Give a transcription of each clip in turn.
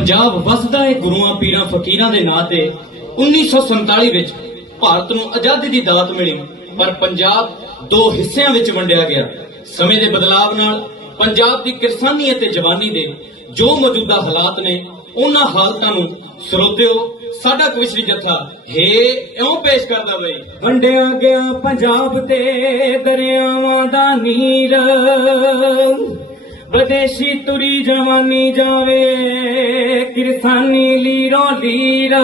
ਪੰਜਾਬ ਵਸਦਾ ਹੈ ਗੁਰੂਆਂ ਪੀਰਾਂ ਫਕੀਰਾਂ ਦੇ ਨਾਂ ਤੇ। 1947 ਵਿੱਚ ਭਾਰਤ ਨੂੰ ਆਜ਼ਾਦੀ ਦੀ ਦਾਤ ਮਿਲੀ, ਪਰ ਪੰਜਾਬ ਦੋ ਹਿੱਸਿਆਂ ਵਿੱਚ ਵੰਡਿਆ ਗਿਆ। ਸਮੇਂ ਦੇ ਬਦਲਾਵ ਨਾਲ ਪੰਜਾਬ ਦੀ ਕਿਰਸਾਨੀ ਅਤੇ ਜਵਾਨੀ ਦੇ ਜੋ ਮੌਜੂਦਾ ਹਾਲਾਤ ਨੇ, ਉਹਨਾਂ ਹਾਲਤਾਂ ਨੂੰ ਸਰੋਤਿਓ ਸਾਡਾ ਕਵਿਸ਼ਰੀ ਜੱਥਾ ਹੇ ਇਉਂ ਪੇਸ਼ ਕਰਦਾ ਬਈ। ਵੰਡਿਆ ਗਿਆ ਪੰਜਾਬ ਤੇ ਦਰਿਆਵਾਂ ਦਾ ਨੀਰ। ਵਿਦੇਸ਼ੀ ਤੁਰੀ ਜਵਾਨੀ ਜਾਵੇ, ਕਿਰਸਾਨੀ ਲੀਰੋ ਲੀਰ।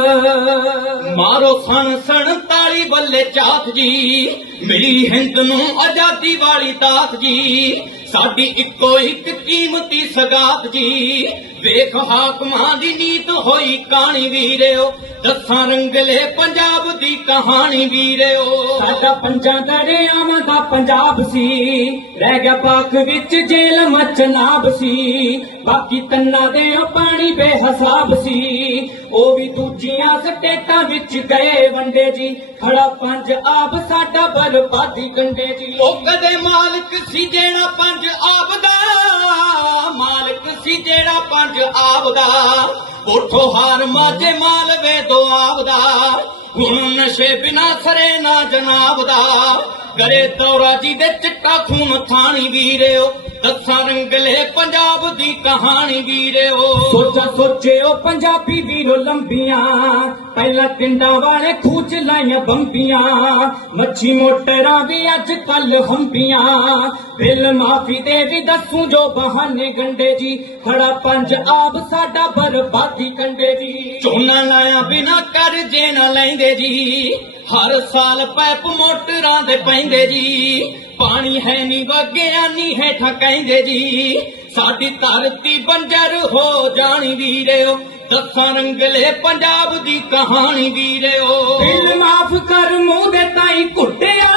ਮਾਰੋ ਸਣ ਸਣ ਤਾਲੀ ਬੱਲੇ ਚਾਤ ਜੀ, ਮਿਲੀ ਹਿੰਦ ਨੂੰ ਆਜ਼ਾਦੀ ਵਾਲੀ ਦਾਤ ਜੀ। ਸਾਡੀ ਇੱਕੋ ਇੱਕ ਕੀਮਤੀ ਸਗਾਤ ਜੀ। ਵੇਖ ਹਾਕਮਾਂ ਦੀ ਨੀਤ ਹੋਈ ਕਾਣੀ ਵੀਰਿਓ ਦੱਸਾਂ ਰੰਗਲੇ ਪੰਜਾਬ ਦੀ ਕਹਾਣੀ ਵੀਰਿਓ। ਸਾਡਾ ਪੰਜਾਂ ਦਰਿਆਵਾਂ ਦਾ ਪੰਜਾਬ ਸੀ। ਰਹਿ ਗਿਆ ਪਾਕ ਵਿੱਚ ਜੇਲ ਮਚਨਾਬ ਸੀ। ਬਾਕੀ ਤੰਨਾ ਦੇ ਪਾਣੀ ਬੇਹਿਸਾਬ ਸੀ। ਉਹ ਵੀ ਦੂਜੀਆਂ ਸਟੇਟਾਂ ਵਿੱਚ ਗਏ ਵੰਡੇ ਜੀ। ਖੜਾ ਪੰਜ ਆਬ ਸਾਡਾ ਬਰਬਾਦੀ ਕੰਡੇ ਜੀ। ਉਹ ਕਦੇ ਮਾਲਕ ਸੀ ਜਿਹੜਾ ਪੰਜ ਆਬ ਦਾ ਜਿਹੜਾ ਪੰਜ ਆਵਦਾ ਉਠੋ ਹਾਰ ਮਾਝੇ ਮਾਲਵੇ ਦੋ ਆਵਦਾ ਹੁਣ ਨਸ਼ੇ ਬਿਨਾ ਸਰੇ ਨਾ ਜਨਾਬ ਦਾ ਕਰੇ ਦੌਰਾ ਜੀ ਦੇ ਚਿੱਟਾ ਖੂਨ ਥਾਣੀ ਵੀਰਿਓ ਦੱਸਾਂ ਰੰਗਲੇ ਪੰਜਾਬ ਦੀ ਕਹਾਣੀ ਵੀਰਿਓ ਸੋਚਾ ਸੋਚੇ ਉਹ ਪੰਜਾਬੀ ਵੀਰੋ ਲੰਬੀਆਂ ਪਹਿਲਾਂ ਪਿੰਡਾਂ ਵਾਲੇ ਖੂਚ ਲਾਈਆਂ ਬੰਬੀਆਂ ਮੱਛੀ ਮੋਟਰਾਂ ਵੀ ਅੱਜ ਕੱਲ ਹੰਬੀਆਂ ਬਿੱਲ ਮਾਫੀ ਦੇ ਵੀ ਦੱਸੂ ਜੋ ਬਹਾਨੇ ਗੰਡੇ ਜੀ ਖੜਾ ਪੰਜ ਆਬ ਸਾਡਾ ਬਰਬਾਦੀ ਕੰਡੇ ਜੀ। ਝੋਨਾ ਲਾਇਆ ਬਿਨਾ ਕਰਜ਼ੇ ਨਾ ਲੈਂਦੇ ਜੀ ਹਰ ਸਾਲ ਪੈਪ ਮੋਟਰਾਂ ਦੇ ਪੈਂਦੇ ਜੀ। ਪਾਣੀ ਹੈ ਨੀ ਵਗਿਆ, ਨੀ ਹੇਠਾਂ ਕਹਿੰਦੇ ਜੀ। ਸਾਡੀ ਧਰਤੀ ਬੰਜਰ ਹੋ ਜਾਣੀ ਵੀਰਿਓ, ਦੱਸਾਂ ਰੰਗਲੇ ਪੰਜਾਬ ਦੀ ਕਹਾਣੀ ਵੀਰਿਓ। ਬਿੱਲ ਮਾਫ ਕਰ, ਮੂੰਹ ਦੇ ਤਾਈ ਕੁੱਟਿਆ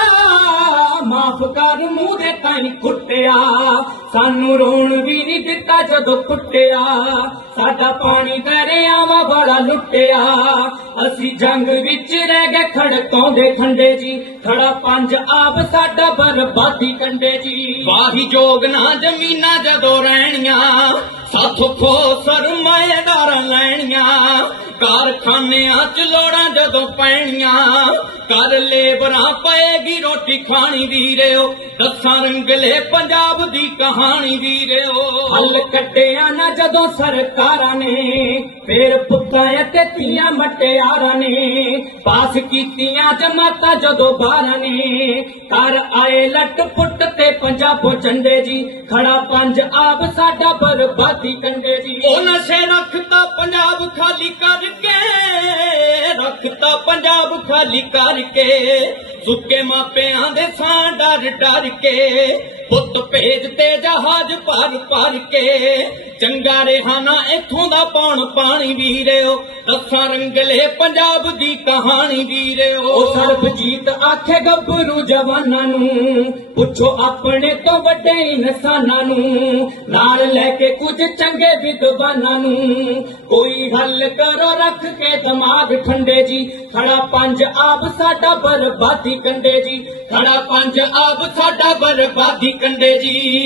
ਮਾਫ ਕਰ, ਮੂੰਹ ਦੇ ਤਾਈ ਕੁੱਟਿਆ ਸਾਨੂੰ ਰੋਣ ਵੀ ਨਹੀਂ ਦਿੱਤਾ ਜਦੋਂ ਕੁੱਟਿਆ। ਸਾਡਾ ਪਾਣੀ ਦਰਿਆਵਾਂ ਬੜਾ ਲੁੱਟਿਆ। ਅਸੀਂ ਜੰਗ ਵਿੱਚ ਰਹਿ ਗਏ ਖੜਕਾਉਂਦੇ ਖੰਡੇ ਜੀ। ਖੜਾ ਪੰਜ ਆਪ ਸਾਡਾ ਬਰਬਾਦੀ ਕੰਡੇ ਜੀ। ਵਾਹੀ ਜੋਗ ਨਾ ਜ਼ਮੀਨਾਂ ਜਦੋਂ ਰਹਿਣੀਆਂ, ਸਾਥੋਂ ਖੋ ਸਰਮਾਏਦਾਰਾਂ ਲੈਣੀਆਂ। ਕਾਰਖਾਨਿਆਂ ਚ ਲੋੜਾਂ ਜਦੋਂ ਪੈਣੀਆਂ ਕਰ ਲੇਬਰਾਂ ਪਏਗੀ ਰੋਟੀ ਖਾਣੀ ਵੀਰਿਓ ਦੱਸਾਂ ਰੰਗਲੇ ਪੰਜਾਬ ਦੀ ਕਹਾਣੀ ਵੀਰਿਓ। ਹੱਲ ਕੱਟਿਆ ਨਾ ਜਦੋਂ ਸਰਕਾਰਾਂ ਨੇ ਫੇਰ ਪੁੱਤਾਂ ਅਤੇ ਧੀਆਂ ਮਟਿਆਰਾਂ ਨੇ ਪਾਸ ਕੀਤੀਆਂ ਜਮਾਤਾਂ ਜਦੋਂ ਬਾਰਾਂ ਨੇ ਕਰ ਆਏ ਲੱਟ ਪੁੱਟ ਤੇ ਪੰਜਾਬੋਂ ਝੰਡੇ ਜੀ ਖੜਾ ਪੰਜ ਆਬ ਸਾਡਾ ਬਰਬਾਦੀ ਕੰਡੇ ਜੀ। ਉਹ ਨਸ਼ੇ ਰੱਖਤਾ ਪੰਜਾਬ ਖਾਲੀ ਕਰਕੇ ਰੱਖਤਾ ਪੰਜਾਬ ਖਾਲੀ ਕਰਕੇ। ਸੁੱਕੇ ਮਾਪਿਆਂ ਦੇ ਸਾਂ ਡਰ ਡਰ ਕੇ, ਪੁੱਤ ਭੇਜ ਤੇ ਜਹਾਜ਼ ਭਰ ਭਰ ਕੇ। ਚੰਗਾ ਰੇਹਾਨਾ ਇਥੋਂ ਦਾ ਪਾਣ ਪਾਣੀ ਵੀਰਿਓ ਦੱਸਾਂ ਰੰਗਲੇ ਪੰਜਾਬ ਦੀ ਕਹਾਣੀ ਵੀਰਿਓ ਉਹ ਸਰਬਜੀਤ ਆਖੇ ਗੱਭਰੂ ਜਵਾਨਾਂ ਨੂੰ। ਪੁੱਛੋ ਆਪਣੇ ਤੋਂ ਵੱਡੇ ਇਨਸਾਨਾਂ ਨੂੰ। ਨਾਲ ਲੈ ਕੇ ਕੁਝ ਚੰਗੇ ਵਿਦਵਾਨਾਂ ਨੂੰ। ਕੋਈ ਹੱਲ ਕਰੋ ਰੱਖ ਕੇ ਦਿਮਾਗ ਠੰਡੇ ਜੀ। ਖੜਾ ਪੰਜ ਆਪ ਸਾਡਾ ਬਰਬਾਦੀ ਕੰਡੇ ਜੀ। ਖੜਾ ਪੰਜ ਆਪ ਸਾਡਾ ਬਰਬਾਦੀ ਕੰਡੇ ਜੀ।